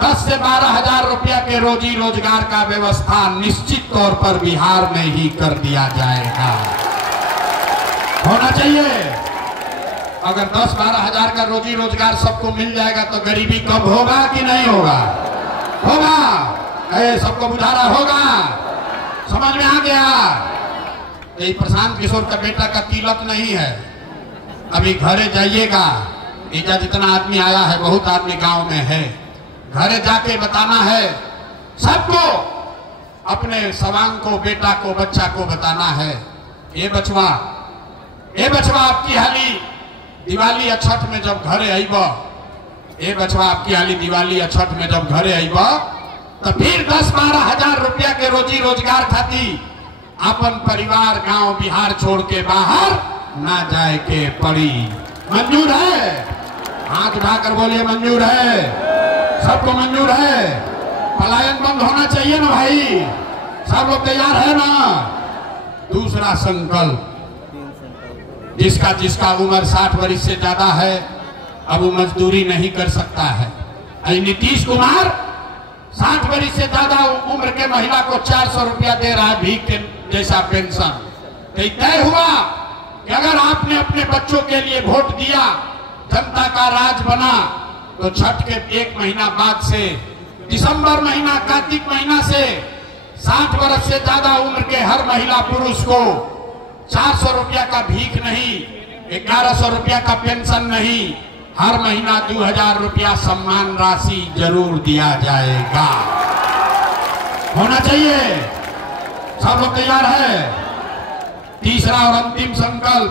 10 से 12 हजार रुपया के रोजी रोजगार का व्यवस्था निश्चित तौर पर बिहार में ही कर दिया जाएगा। होना चाहिए। अगर 10-12 हजार का रोजी रोजगार सबको मिल जाएगा तो गरीबी कम होगा कि नहीं होगा? होगा। सबको बुझारा होगा। समझ में आ गया? ये प्रशांत किशोर का बेटा का तिलक नहीं है, अभी घरे जाइएगा। इजा जितना आदमी आया है, बहुत आदमी गांव में है, घरे जाके बताना है सबको, अपने सवांग को, बेटा को, बच्चा को बताना है, ये बचवा आपकी हाली दिवाली अछठ में जब घरे आईब, ये बचवा आपकी हाली दिवाली अछठ में जब घरे आईब तो फिर 10-12 हजार रुपया के रोजी रोजगार खाती अपन परिवार गांव बिहार छोड़ के बाहर ना जाए के पड़ी। मंजूर है? हाथ उठाकर बोलिए मंजूर है। सबको मंजूर है? पलायन बंद होना चाहिए ना भाई? सब लोग तैयार है ना? दूसरा संकल्प, जिसका उम्र 60 वर्ष से ज्यादा है, अब वो मजदूरी नहीं कर सकता है। नीतीश कुमार 60 वर्ष से ज्यादा उम्र के महिला को 400 रुपया दे रहा है, भीख के जैसा पेंशन। तो तय हुआ कि अगर आपने अपने बच्चों के लिए वोट दिया, जनता का राज बना, तो छठ के 1 महीना बाद से, दिसंबर महीना, कार्तिक महीना से 60 वर्ष से ज्यादा उम्र के हर महिला पुरुष को 400 रुपया का भीख नहीं, 1100 रुपया का पेंशन नहीं, हर महीना 2000 रुपया सम्मान राशि जरूर दिया जाएगा। होना चाहिए। सब लोग तैयार है? तीसरा और अंतिम संकल्प,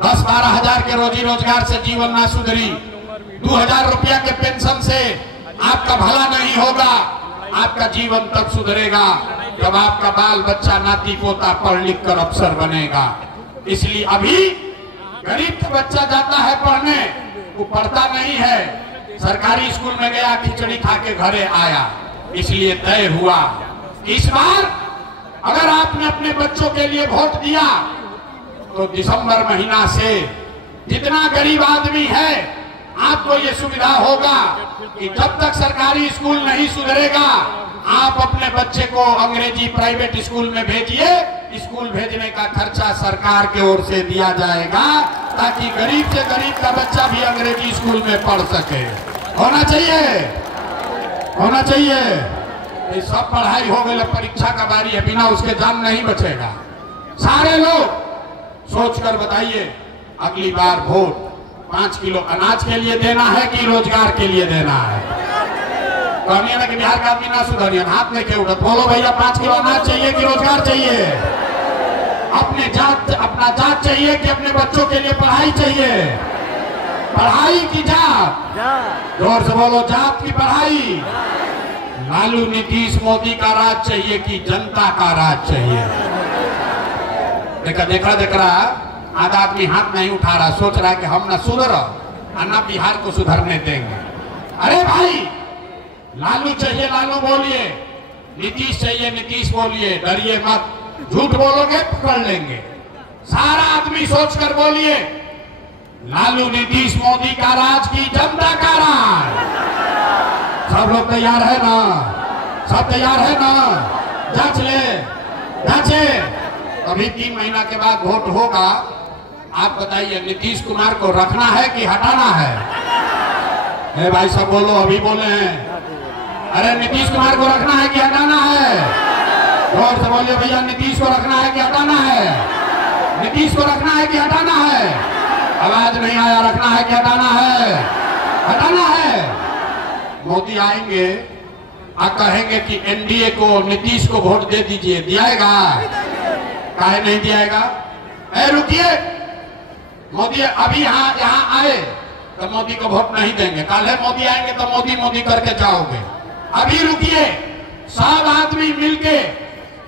10-12 हजार के रोजी रोजगार से जीवन ना सुधरी, 2000 रुपया के पेंशन से आपका भला नहीं होगा। आपका जीवन तब सुधरेगा जब आपका बाल बच्चा, नाती पोता पढ़ लिख कर अफसर बनेगा। इसलिए अभी गरीब का बच्चा जाता है पढ़ने, वो पढ़ता नहीं है, सरकारी स्कूल में गया, खिचड़ी खा के घरे आया। इसलिए तय हुआ इस बार अगर आपने अपने बच्चों के लिए वोट दिया तो दिसंबर महीना से जितना गरीब आदमी है, आपको ये सुविधा होगा कि जब तक सरकारी स्कूल नहीं सुधरेगा, आप अपने बच्चे को अंग्रेजी प्राइवेट स्कूल में भेजिए। स्कूल भेजने का खर्चा सरकार की ओर से दिया जाएगा, ताकि गरीब से गरीब का बच्चा भी अंग्रेजी स्कूल में पढ़ सके। होना चाहिए? होना चाहिए। ये सब पढ़ाई हो गई, परीक्षा का बारी है, बिना उसके जान नहीं बचेगा। सारे लोग सोच कर बताइए, अगली बार वोट 5 किलो अनाज के लिए देना है कि रोजगार के लिए देना है? कहनी ना कि बिहार का आदमी ना सुधरिए, हाथ में क्यों उठा? बोलो भैया, 5 किलो अनाज चाहिए कि रोजगार चाहिए? अपना जात चाहिए कि अपने बच्चों के लिए पढ़ाई चाहिए? पढ़ाई की जात? जोर से बोलो, जात की पढ़ाई। लालू नीतीश मोदी का राज चाहिए कि जनता का राज चाहिए? देख रहा आधा आदमी हाथ नहीं उठा रहा, सोच रहा है कि हम ना सुधर और ना बिहार को सुधरने देंगे। अरे भाई, लालू चाहिए लालू बोलिए, नीतीश चाहिए नीतीश बोलिए, डरिए मत। झूठ बोलोगे पकड़ लेंगे। सारा आदमी सोचकर बोलिए, लालू नीतीश मोदी का राज की जनता का राज। सब लोग तैयार है ना? सब तैयार है ना? जांच ले, जांचे। अभी 3 महीना के बाद वोट होगा। आप बताइए, नीतीश कुमार को रखना है कि हटाना है? भाई सब बोलो, अभी बोले हैं। अरे नीतीश कुमार को रखना है कि हटाना है? जोर से बोलिए भैया, नीतीश को रखना है कि हटाना है? नीतीश को रखना है कि हटाना है? आवाज नहीं आया। रखना है कि हटाना है? हटाना है। मोदी आएंगे और कहेंगे कि एनडीए को, नीतीश को वोट दे दीजिए, दियाएगा? काहे नहीं दियाएगा? रुकिए, मोदी अभी यहाँ आए तो मोदी को वोट नहीं देंगे। कल है मोदी आएंगे तो मोदी मोदी करके जाओगे। अभी रुकिए, सब आदमी मिलके,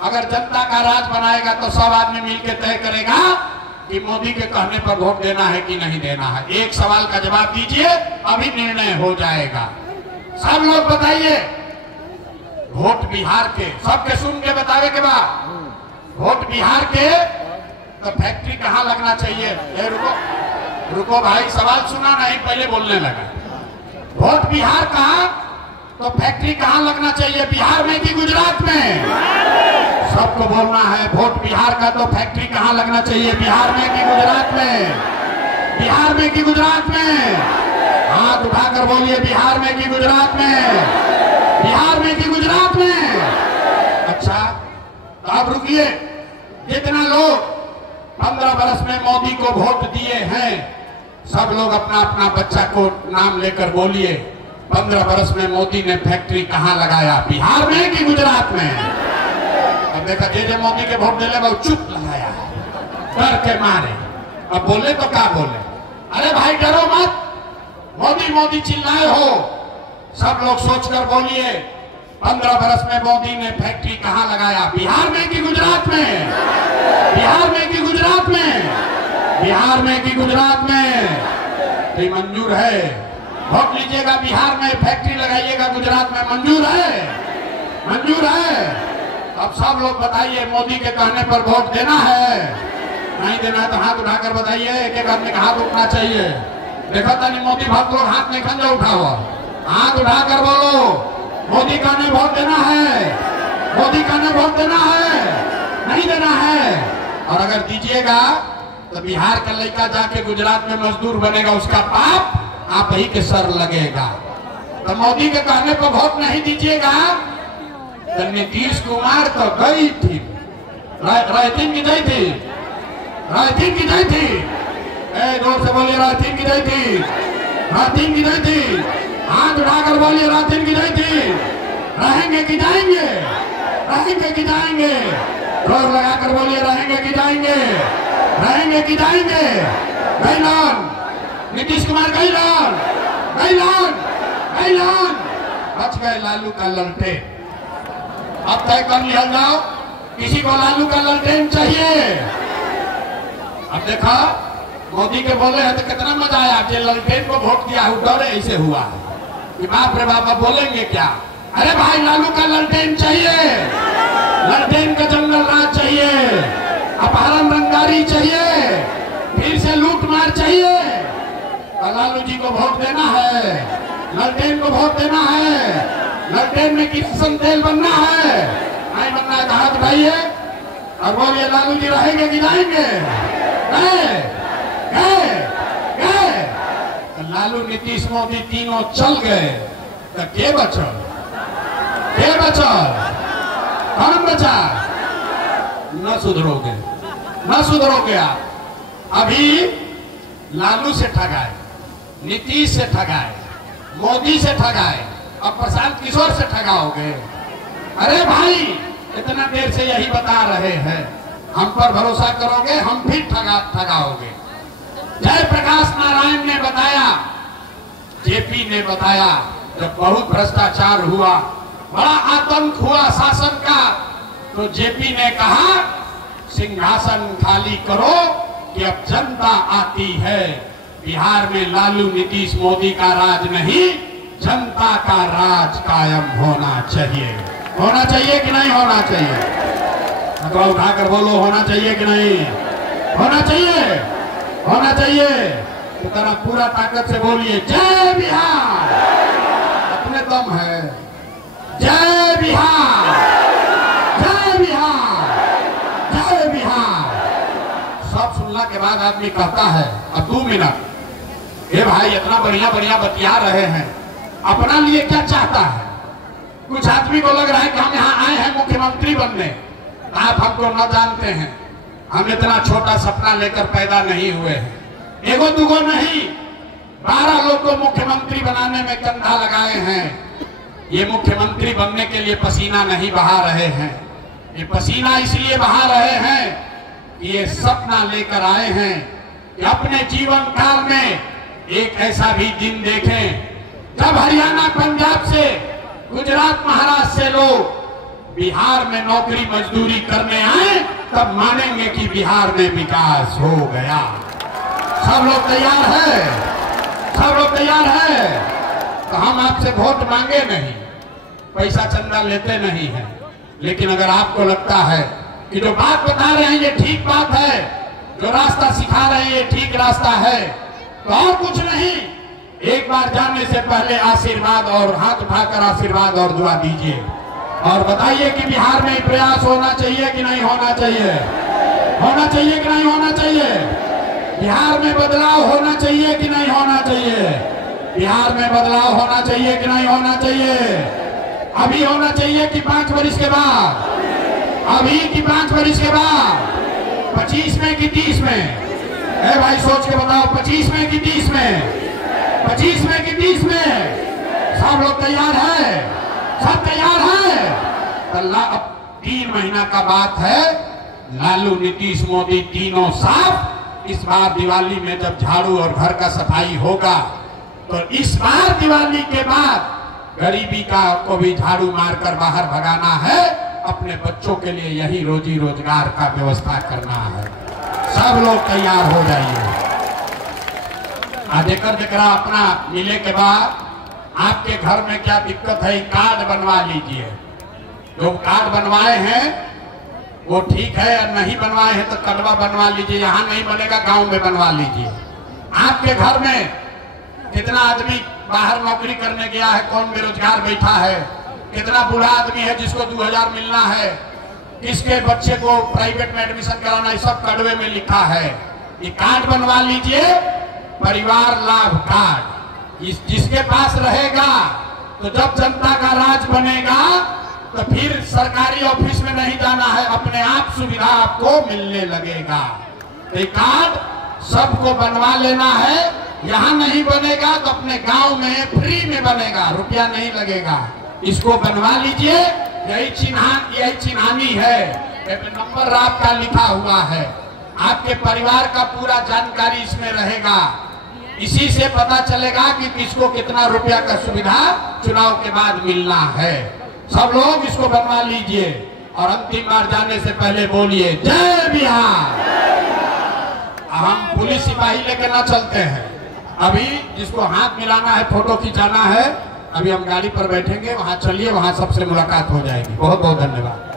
अगर जनता का राज बनाएगा तो सब आदमी मिलके तय करेगा कि मोदी के कहने पर वोट देना है कि नहीं देना है। एक सवाल का जवाब दीजिए, अभी निर्णय हो जाएगा। सब लोग बताइए, वोट बिहार के, सबके सुन के बतावे के बाद, वोट बिहार के तो फैक्ट्री कहाँ लगना चाहिए? रुको भाई, सवाल सुना नहीं, पहले बोलने लगा। वोट बिहार का तो फैक्ट्री कहाँ लगना चाहिए, बिहार में कि गुजरात में? सबको बोलना है, वोट बिहार का तो फैक्ट्री कहाँ लगना चाहिए, बिहार में कि गुजरात में? बिहार में कि गुजरात में? हाथ उठाकर बोलिए, बिहार में कि गुजरात में? बिहार में कि गुजरात में? अच्छा, तो अब रुकिए, जितना लोग 15 वर्ष में मोदी को वोट दिए हैं, सब लोग अपना अपना बच्चा को नाम लेकर बोलिए, 15 वर्ष में मोदी ने फैक्ट्री कहाँ लगाया, बिहार में कि गुजरात में? अब देखा, जे मोदी के वोट देने वो चुप लगाया डर के मारे। अब बोले तो क्या बोले? अरे भाई डरो मत, मोदी मोदी चिल्लाए हो, सब लोग सोचकर बोलिए, 15 वर्ष में मोदी ने फैक्ट्री कहाँ लगाया, बिहार में कि गुजरात में? बिहार में कि गुजरात में? बिहार में कि गुजरात में? तो मंजूर है, वोट लीजिएगा, बिहार में फैक्ट्री लगाइएगा, गुजरात में मंजूर है? मंजूर है? अब सब लोग बताइए, मोदी के कहने पर वोट देना है? नहीं देना है तो हाथ उठाकर बताइए, एक एक आदमी का हाथ उठना चाहिए। देखो था नहीं, मोदी भक्त लोग हाथ नहीं खंजा उठा हुआ, हाथ उठाकर बोलो, मोदी कहने वोट देना है, मोदी कहने वोट देना है, नहीं देना है? और अगर दीजिएगा तो बिहार का लड़का जाके गुजरात में मजदूर बनेगा, उसका पाप आप ही के सर लगेगा। तो मोदी के कहने पर वोट नहीं दीजिएगा तो नीतीश कुमार तो गई थी, रायतीन की गई थी, रायतीन की गई थी, जोर से बोलिए, रायतीन की गई थी, रायतीन की गई थी, हाथ उठाकर बोलिए, रायतीन की गई थी। रहेंगे कि जाएंगे? रहेंगे कि जाएंगे? जोर लगाकर बोलिए, रहेंगे कि जाएंगे? रहेंगे कि जाएंगे? गैलान नीतीश कुमार, गैलान गैलान गैलान, बच गए लालू का ललटेन। अब तय कर लिया जाओ, किसी को लालू का ललटेन चाहिए? अब देखा, मोदी के बोले हैं तो कितना मजा आया, कि ललटेन को वोट दिया, डरे ऐसे हुआ कि बाप रे बाप, बोलेंगे क्या? अरे भाई, लालू का ललटेन चाहिए, ललटेन का जंगल राज चाहिए, अपहरण रंगदारी चाहिए, फिर से लूट मार चाहिए। लालू जी को वोट देना है, ललटेन को वोट देना है, ललटेन में किसान तेल बनना है, नहीं बनना है तो हाथ उठाइए और बोलिए, लालू जी रहेंगे कि जाएंगे? गए गए गए। तो लालू नीतीश मोदी तीनों चल गए तो के बचल? के बचल? कौन बचा? न सुधरोगे, न सुधरोगे आप। अभी लालू से ठगाए, नीतीश से ठगाए, मोदी से ठगाए, अब प्रशांत किशोर से ठगाओगे? अरे भाई, इतना देर से यही बता रहे हैं, हम पर भरोसा करोगे, हम भी ठगाओगे। जयप्रकाश नारायण ने बताया, जेपी ने बताया, जब बहुत भ्रष्टाचार हुआ, बड़ा आतंक हुआ शासन का, तो जेपी ने कहा, सिंहासन खाली करो कि अब जनता आती है। बिहार में लालू नीतीश मोदी का राज नहीं, जनता का राज कायम होना चाहिए। होना चाहिए कि नहीं होना चाहिए? तो उठाकर बोलो, होना चाहिए कि नहीं? होना चाहिए, होना चाहिए। तो तरह पूरा ताकत से बोलिए, जय बिहार। अपने दम है, जय बिहार, जय बिहार, जय बिहार। सब सुनने के बाद आदमी कहता है, अब 2 मिनट, ये भाई इतना बढ़िया बढ़िया बतिया रहे हैं, अपना लिए क्या चाहता है? कुछ आदमी को लग रहा है कि हम यहाँ आए हैं मुख्यमंत्री बनने। आप हमको न जानते हैं, हम इतना छोटा सपना लेकर पैदा नहीं हुए हैं। एगो दुगो नहीं, 12 लोग को मुख्यमंत्री बनाने में कंधा लगाए हैं। ये मुख्यमंत्री बनने के लिए पसीना नहीं बहा रहे हैं, ये पसीना इसलिए बहा रहे हैं कि ये सपना लेकर आए हैं कि अपने जीवन काल में एक ऐसा भी दिन देखें जब हरियाणा, पंजाब से, गुजरात, महाराष्ट्र से लोग बिहार में नौकरी मजदूरी करने आए, तब मानेंगे कि बिहार में विकास हो गया। सब लोग तैयार है? सब लोग तैयार है? तो हम आपसे वोट मांगे नहीं, पैसा चंदा लेते नहीं है, लेकिन अगर आपको लगता है कि जो बात बता रहे हैं ये ठीक बात है, जो रास्ता सिखा रहे हैं ये ठीक रास्ता है, तो और कुछ नहीं, एक बार जाने से पहले आशीर्वाद और हाथ उठाकर आशीर्वाद और दुआ दीजिए और बताइए कि बिहार में प्रयास होना चाहिए कि नहीं होना चाहिए, होना चाहिए कि नहीं होना चाहिए, बिहार में बदलाव होना चाहिए कि नहीं होना चाहिए, बिहार में बदलाव होना चाहिए कि नहीं होना चाहिए, अभी होना चाहिए कि 5 वर्ष के बाद, अभी की 5 वर्ष के बाद, 25 में कि 30 में, ए भाई सोच के बताओ 25 में कि 30 में, 25 में कि 30 में, सब लोग तैयार है, सब तैयार है। अब 3 महीना का बात है, लालू नीतीश मोदी तीनों साफ। इस बार दिवाली में जब झाड़ू और घर का सफाई होगा तो इस बार दिवाली के बाद गरीबी का को भी झाड़ू मारकर बाहर भगाना है, अपने बच्चों के लिए यही रोजी रोजगार का व्यवस्था करना है। सब लोग तैयार हो जाइए। जरा अपना मिले के बाद आपके घर में क्या दिक्कत है, कार्ड बनवा लीजिए। जो कार्ड बनवाए हैं वो ठीक है, और नहीं बनवाए हैं तो कटवा बनवा लीजिए। यहाँ नहीं बनेगा गांव में बनवा लीजिए। आपके घर में कितना आदमी बाहर नौकरी करने गया है, कौन बेरोजगार बैठा है, कितना बूढ़ा आदमी है जिसको 2000 मिलना है, किसके बच्चे को प्राइवेट में एडमिशन कराना है, सब कड़वे में लिखा है। ये कार्ड बनवा लीजिए, परिवार लाभ कार्ड। जिसके पास रहेगा तो जब जनता का राज बनेगा तो फिर सरकारी ऑफिस में नहीं जाना है, अपने आप सुविधा आपको मिलने लगेगा। ये कार्ड सबको बनवा लेना है। यहाँ नहीं बनेगा तो अपने गांव में फ्री में बनेगा, रुपया नहीं लगेगा। इसको बनवा लीजिए। यही चिन्हानी है, नंबर आपका लिखा हुआ है। आपके परिवार का पूरा जानकारी इसमें रहेगा। इसी से पता चलेगा कि किसको कितना रुपया का सुविधा चुनाव के बाद मिलना है। सब लोग इसको बनवा लीजिए और अंतिम बार जाने से पहले बोलिए जय बिहार। हम पुलिस सिपाही लेके ना चलते हैं। अभी जिसको हाथ मिलाना है, फोटो खिंचाना है, अभी हम गाड़ी पर बैठेंगे, वहां चलिए, वहां सबसे मुलाकात हो जाएगी। बहुत बहुत धन्यवाद।